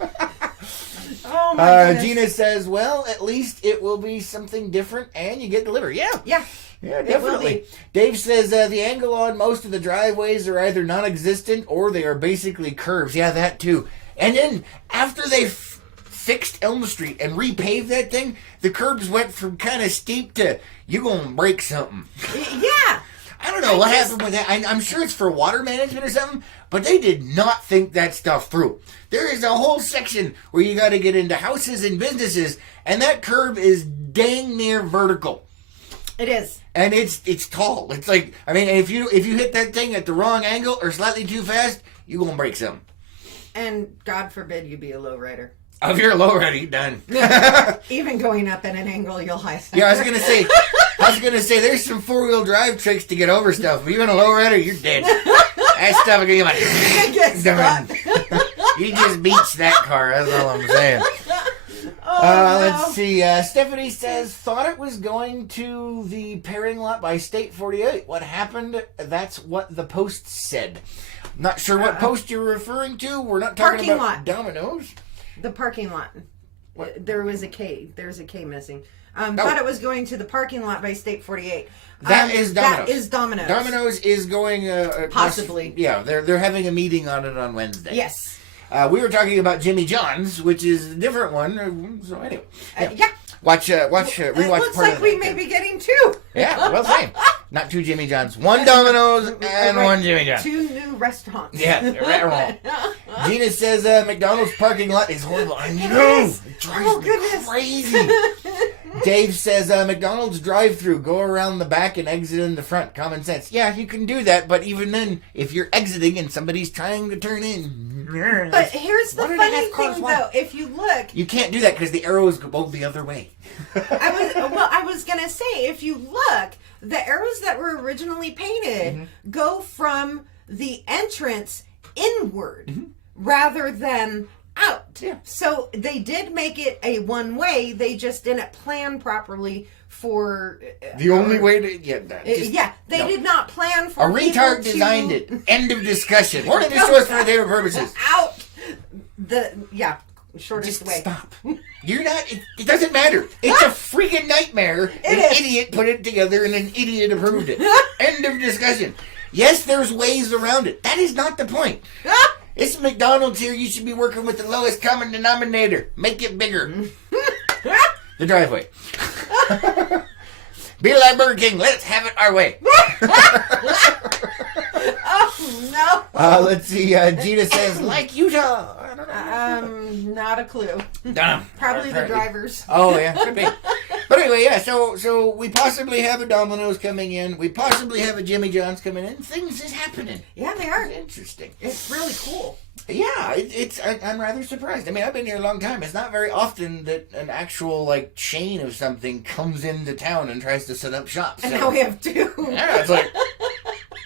Oh my goodness. Gina says, well, at least it will be something different and you get delivered. Yeah, definitely. Dave says the angle on most of the driveways are either non-existent or they are basically curves. Yeah, that too. And then after they fixed Elm Street and repaved that thing, the curbs went from kind of steep to you gonna break something. Yeah. I don't know what happened with that. I'm sure it's for water management or something, but they did not think that stuff through. There is a whole section where you got to get into houses and businesses, and that curb is dang near vertical. It is. And it's tall. It's like, I mean, if you hit that thing at the wrong angle or slightly too fast, you're going to break something. And God forbid you be a lowrider. If you're a lowrider, done. Even going up at an angle, you'll high step. Yeah, I was gonna say, there's some 4-wheel drive tricks to get over stuff, but you're in a lowrider, you're dead. That stuff is like, done. You just beats that car. That's all I'm saying. Let's see. Stephanie says, thought it was going to the pairing lot by State 48. What happened? That's what the post said. Not sure what post you're referring to. We're not talking about lot. Domino's. The parking lot. What? There was a K. There's a K missing. Thought it was going to the parking lot by State 48. That is Domino's. That is Domino's. Domino's is going... Possibly. Yeah, they're having a meeting on it on Wednesday. Yes. We were talking about Jimmy John's, which is a different one. So anyway. Yeah. Rewatch It part looks like we may be getting two. Yeah, well, same. Not two Jimmy John's. One Domino's and one Jimmy John's. Two new restaurants. Yeah, right wrong. Gina says McDonald's parking lot is horrible. I know. Yes. It drives me crazy. Dave says McDonald's drive-through. Go around the back and exit in the front. Common sense. Yeah, you can do that, but even then, if you're exiting and somebody's trying to turn in... But here's the funny thing, though. If you look... You can't do that because the arrows go the other way. I was going to say, if you look, the arrows that were originally painted go from the entrance inward rather than out. Yeah. So they did make it a one-way. They just didn't plan properly for... The only way to get that. They did not plan for a retard designed it. End of discussion. Or did it show us for entertainment purposes? Out. Shortest Just way. stop. You're not... It doesn't matter. It's a freaking nightmare. An idiot put it together and an idiot approved it. End of discussion. Yes, there's ways around it. That is not the point. It's McDonald's here. You should be working with the lowest common denominator. Make it bigger. The driveway. Be like Burger King. Let's have it our way. Oh, no. Let's see. Gina says, like Utah. I don't know. Not a clue. Dumb. Probably the drivers. Oh, yeah. Could be. But anyway, yeah. So we possibly have a Domino's coming in. We possibly have a Jimmy John's coming in. Things is happening. Yeah, they are. It's interesting. It's really cool. Yeah, I'm rather surprised. I mean, I've been here a long time. It's not very often that an actual, like, chain of something comes into town and tries to set up shop. And now we have two. Yeah, it's like,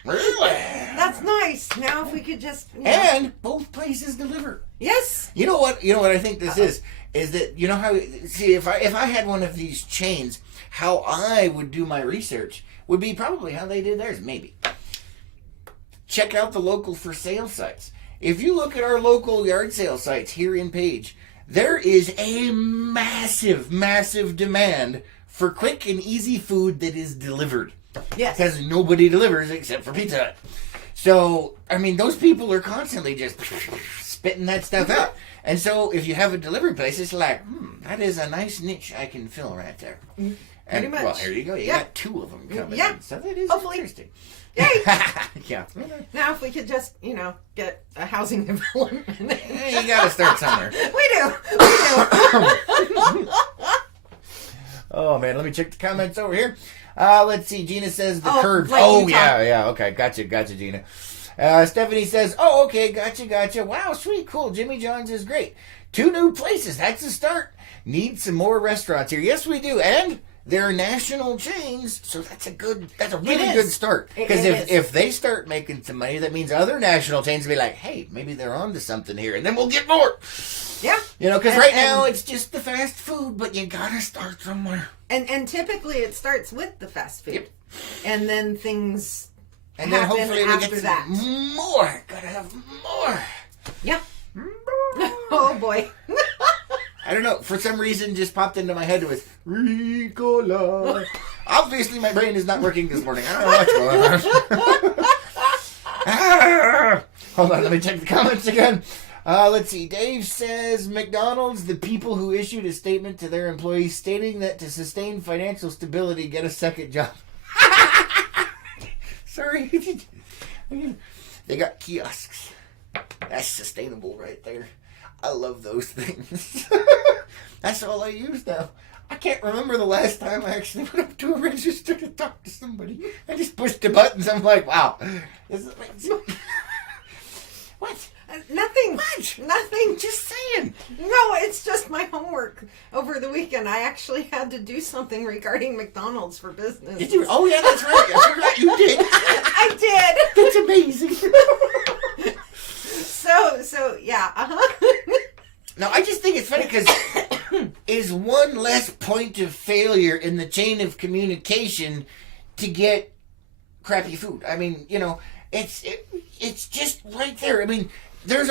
really? That's nice. Now if we could just... And both places deliver. Yes. You know what I think this is that, you know how, see, if I had one of these chains, how I would do my research would be probably how they did theirs, maybe. Check out the local for sale sites. If you look at our local yard sale sites here in Page, there is a massive, massive demand for quick and easy food that is delivered. Yes. Because nobody delivers except for Pizza Hut. So, I mean, those people are constantly just spitting that stuff out. And so, if you have a delivery place, it's like, that is a nice niche I can fill right there. Pretty much. Well, here you go. You got two of them coming in. So that is Hopefully. interesting. Yay! Yeah. Now if we could just, get a housing development. You gotta start somewhere. We do. Oh, man. Let me check the comments over here. Let's see. Gina says the curves. Like Oh, Utah. yeah. Okay. Gotcha, Gina. Stephanie says, okay. Gotcha. Wow, sweet, cool. Jimmy John's is great. 2 new places. That's a start. Need some more restaurants here. Yes, we do. And they're national chains, so that's a really good start. Because if they start making some money, that means other national chains will be like, hey, maybe they're onto something here, and then we'll get more. Yeah. Because right now it's just the fast food, but you gotta start somewhere. And typically it starts with the fast food. Yep. And then things and then happen hopefully after we get that. More. Gotta have more. Yeah. Oh boy. I don't know. For some reason, just popped into my head. It was Ricola. Obviously, my brain is not working this morning. I don't know what's going on. Hold on. Let me check the comments again. Let's see. Dave says, McDonald's, the people who issued a statement to their employees stating that to sustain financial stability, get a second job. Sorry. They got kiosks. That's sustainable right there. I love those things. That's all I use now. I can't remember the last time I actually went up to a register to talk to somebody. I just pushed the buttons. I'm like, wow. What? Nothing. What? Nothing. Just saying. No, it's just my homework over the weekend. I actually had to do something regarding McDonald's for business. Did you? Oh, yeah, that's right. I forgot you did. I did. That's amazing. So yeah. No, I just think it's funny because is one less point of failure in the chain of communication to get crappy food. I mean, it's just right there. I mean, there's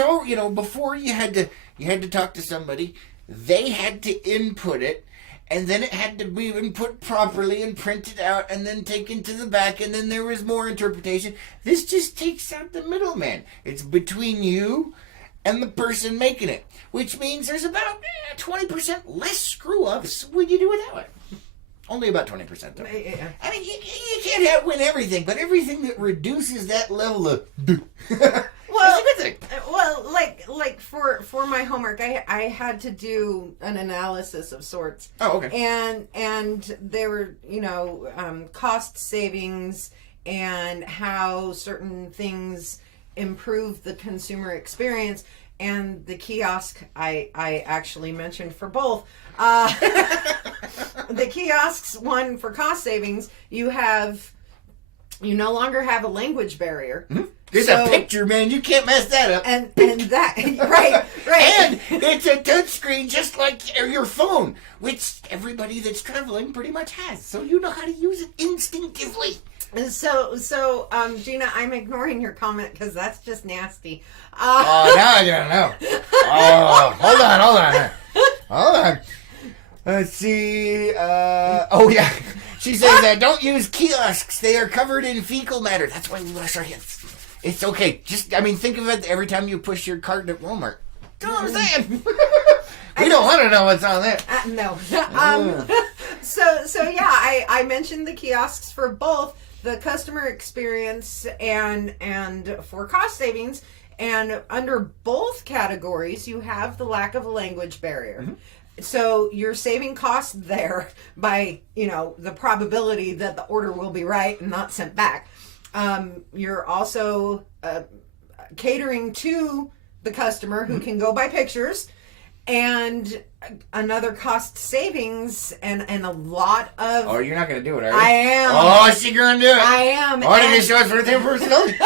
before you had to talk to somebody, they had to input it, and then it had to be input properly and printed out and then taken to the back, and then there was more interpretation. This just takes out the middleman. It's between you and the person making it, which means there's about 20% less screw-ups when you do it that way. Only about 20%, though. Yeah. I mean, you can't win everything, but everything that reduces that level of Well, is a good thing. Well, like for my homework, I had to do an analysis of sorts. Oh, okay. And there were cost savings and how certain things improve the consumer experience, and the kiosk I actually mentioned for both. The kiosks, one for cost savings, you no longer have a language barrier. Mm-hmm. There's a picture, man. You can't mess that up. And that right. And it's a touch screen just like your phone, which everybody that's traveling pretty much has. So you know how to use it instinctively. So, Gina, I'm ignoring your comment because that's just nasty. Oh, now I don't know. Oh, hold on. Let's see. Oh, yeah. She says, don't use kiosks. They are covered in fecal matter. That's why we wash our hands. It's okay. Think of it every time you push your cart at Walmart. Don't know what I'm saying. We don't want to know what's on there. No. So yeah, I mentioned the kiosks for both the customer experience and for cost savings. And under both categories, you have the lack of a language barrier. Mm-hmm. So you're saving costs there by, the probability that the order will be right and not sent back. You're also catering to the customer who can go buy pictures, and another cost savings and a lot of... Oh, you're not going to do it, are you? I am. Oh, she's going to do it. I am. Oh, did you show it for the personality?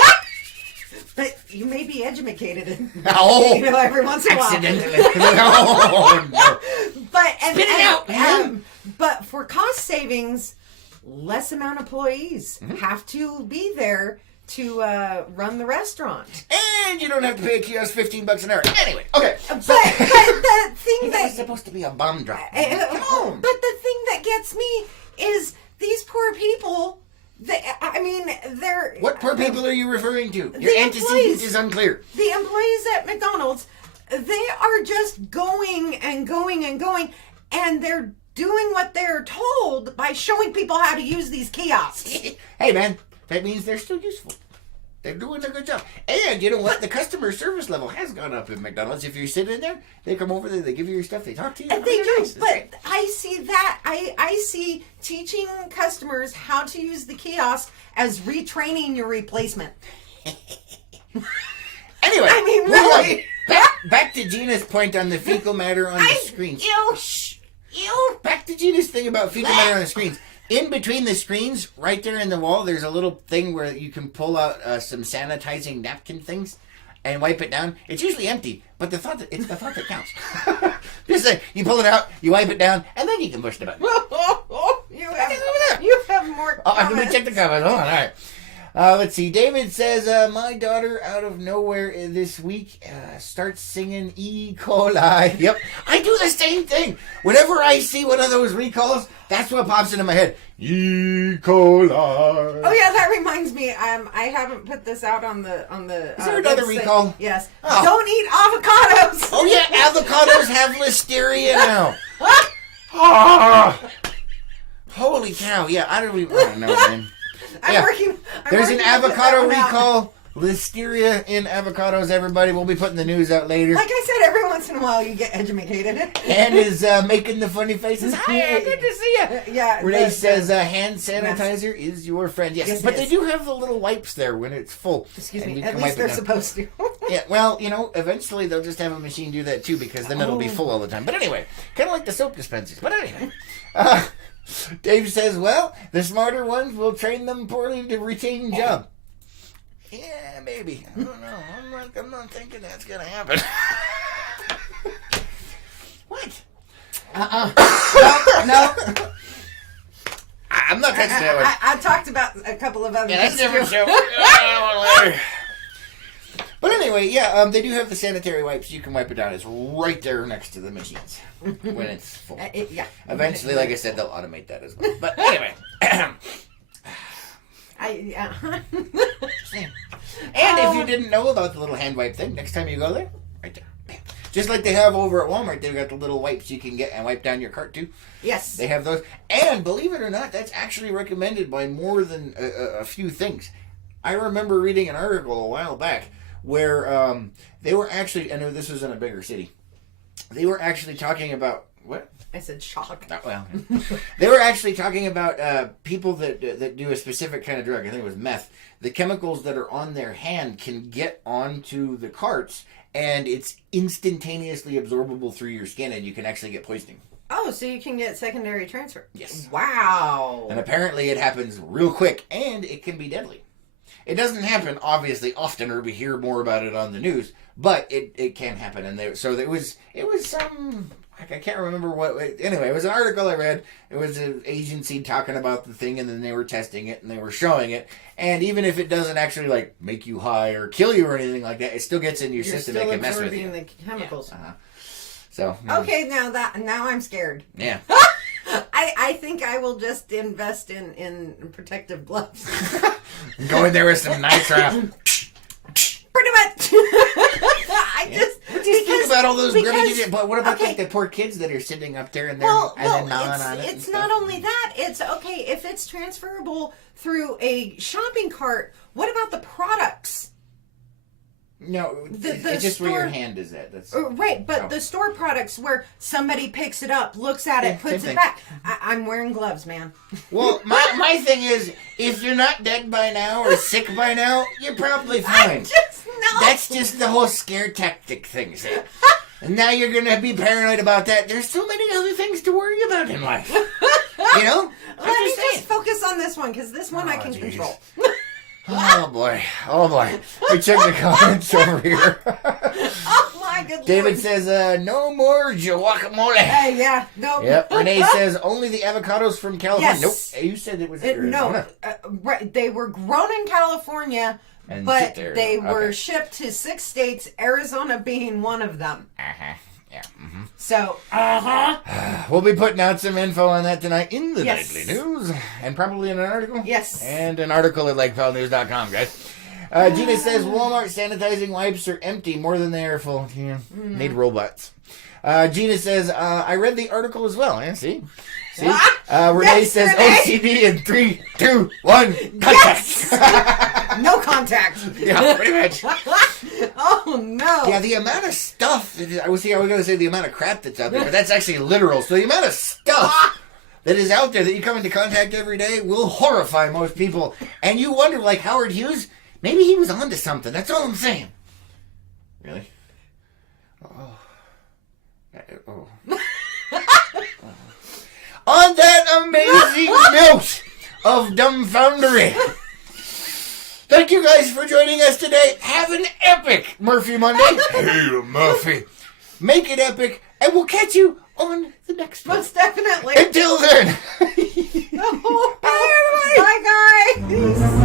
But you may be educated, oh, every once in a while. Accidentally. Oh, no. Spit it out. But for cost savings, less amount of employees have to be there to run the restaurant. And you don't have to pay a kiosk $15 an hour. Anyway, okay. But the thing that's supposed to be a bomb drop. Come on. But the thing that gets me is these poor people... they're... What poor people are you referring to? The Your antecedent is unclear. The employees at McDonald's, they are just going and going and going, and they're doing what they're told by showing people how to use these kiosks. Hey, man, that means they're still useful. They're doing a good job. And you know what? The customer service level has gone up at McDonald's. If you're sitting in there, they come over there, they give you your stuff, they talk to you. And they do, nice. but I see that. I see teaching customers how to use the kiosk as retraining your replacement. Anyway, really. Back to Gina's point on the fecal matter on the screens. Back to Gina's thing about fecal matter on the screens. In between the screens, right there in the wall, there's a little thing where you can pull out some sanitizing napkin things and wipe it down. It's usually empty, but it's the thought that counts. Just like, you pull it out, you wipe it down, and then you can push the button. You have more comments. Let me check the comments. Hold on, all right. Let's see. David says, my daughter out of nowhere this week starts singing E. coli. Yep. I do the same thing. Whenever I see one of those recalls, that's what pops into my head. E. coli. Oh yeah, that reminds me. I haven't put this out on the. Is there another recall? Yes. Oh. Don't eat avocados. Oh yeah, avocados have listeria now. Oh. Holy cow! Yeah, I don't know, man. There's an avocado recall. Listeria in avocados, everybody. We'll be putting the news out later. Like I said, every once in a while you get educated. Ann is making the funny faces. Hi, good to see you. Yeah. Renee says hand sanitizer is your friend. Yes, but they do have the little wipes there when it's full. Excuse me. At least they're supposed to. Yeah, well, eventually they'll just have a machine do that too, because then it'll be full all the time. But anyway, kind of like the soap dispensers. But anyway. Dave says, well, the smarter ones will train them poorly to retain job. Yeah, maybe. I don't know. I'm not thinking that's going to happen. What? No. I'm not touching that one. I talked about a couple of other Yeah, that's a things. different show. But anyway, yeah, they do have the sanitary wipes. You can wipe it down. It's right there next to the machines when it's full. Yeah. Eventually, like I said, they'll automate that as well. But anyway. Yeah. And if you didn't know about the little hand wipe thing, next time you go there, right there. Bam. Just like they have over at Walmart, they've got the little wipes you can get and wipe down your cart too. Yes. They have those. And believe it or not, that's actually recommended by more than a few things. I remember reading an article a while back where they were actually, I know this was in a bigger city, they were actually talking about, what? I said shock. Oh, well, they were actually talking about people that do a specific kind of drug. I think it was meth. The chemicals that are on their hand can get onto the carts, and it's instantaneously absorbable through your skin, and you can actually get poisoning. Oh, so you can get secondary transfer. Yes. Wow. And apparently it happens real quick, and it can be deadly. It doesn't happen, obviously, often, or we hear more about it on the news, but it can happen. And it was some... I can't remember what... Anyway, it was an article I read. It was an agency talking about the thing, and then they were testing it, and they were showing it. And even if it doesn't actually, like, make you high or kill you or anything like that, it still gets in your system. It can mess with you. You're still absorbing the chemicals. Yeah. So... Okay, now I'm scared. Yeah. I think I will just invest in protective gloves. Go in there with some nitrile. Pretty much. What do you think about all those but what about like the poor kids that are sitting up there and they're gnawing on it? It's not only that. It's okay if it's transferable through a shopping cart. What about the products? No, it's just where your hand is at. That's right, but the store products where somebody picks it up, looks at it, puts it back. I'm wearing gloves, man. Well, my thing is, if you're not dead by now or sick by now, you're probably fine. That's just the whole scare tactic thing. See? And now you're going to be paranoid about that. There's so many other things to worry about in life. You know? Let me just focus on this one, because this one I can control. Oh boy. We check the comments over here. Oh my goodness. David says, no more guacamole. Yeah, no. Yep. Renee says, only the avocados from California. Yes. Nope. You said it was Arizona. No, right. They were grown in California, but they were shipped to 6 states, Arizona being one of them. Uh-huh. Yeah. Mm-hmm. So, We'll be putting out some info on that tonight in the nightly news. And probably in an article. Yes. And an article at lakepowellnews.com, guys. Gina says Walmart sanitizing wipes are empty more than they are full. Yeah. Need robots. Gina says, I read the article as well. Yeah, see? Renee says OCD in 3, 2, 1, contact. No contact. Yeah, pretty much. Oh, no. Yeah, the amount of stuff, I was going to say the amount of crap that's out there, but that's actually literal. So the amount of stuff that is out there that you come into contact every day will horrify most people. And you wonder, like Howard Hughes, maybe he was onto something. That's all I'm saying. Really? Oh. On that amazing note of dumbfoundery, thank you guys for joining us today. Have an epic Murphy Monday. Hey, Murphy. Make it epic, and we'll catch you on the next one. Most definitely. Until then. Bye, everybody. Bye, guys.